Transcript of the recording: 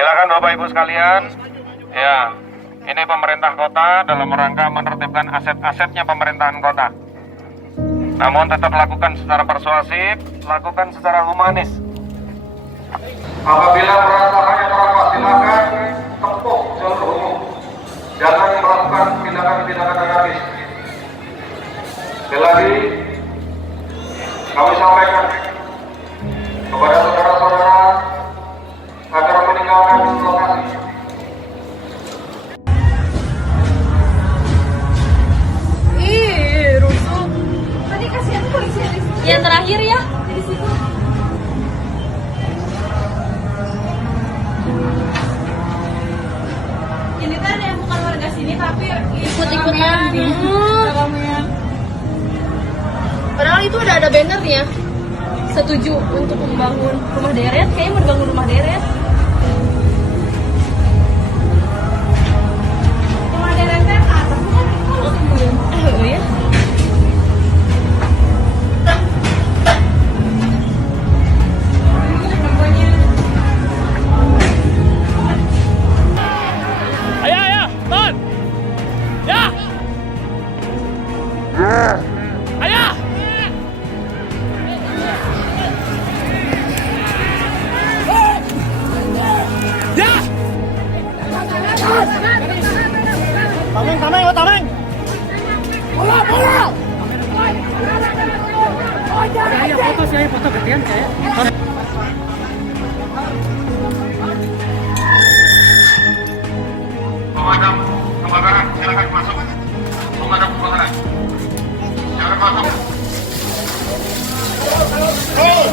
Silakan Bapak Ibu sekalian. Ya, ini pemerintah kota dalam rangka menertibkan aset-asetnya pemerintahan kota. Namun tetap lakukan secara persuasif, lakukan secara humanis. Apabila merasa hanya terlambat, silakan tempuh jalur hukum. Jangan melakukan tindakan-tindakan anarkis. Sekali lagi, kami sampaikan kepada saudara-saudara agar meninggalkan lokasi. Ih, rusuh. Tadi kasihan polisi di situ. Yang terakhir ya di situ. Ini kan yang bukan warga sini tapi ikut-ikutan. Padahal itu udah ada bannernya. Setuju untuk membangun rumah deret, kayaknya mau dibangun rumah deret. Rumah deretnya ke atas bukan? Oh iya. Ayo, Ton! Ya! Ayo! Ya! Tameng, tameng! Bola! Ya, foto sih, foto gedean kayak. Pemadam kebakaran, silakan masuk. Pemadam kebakaran, silakan masuk. Tuh.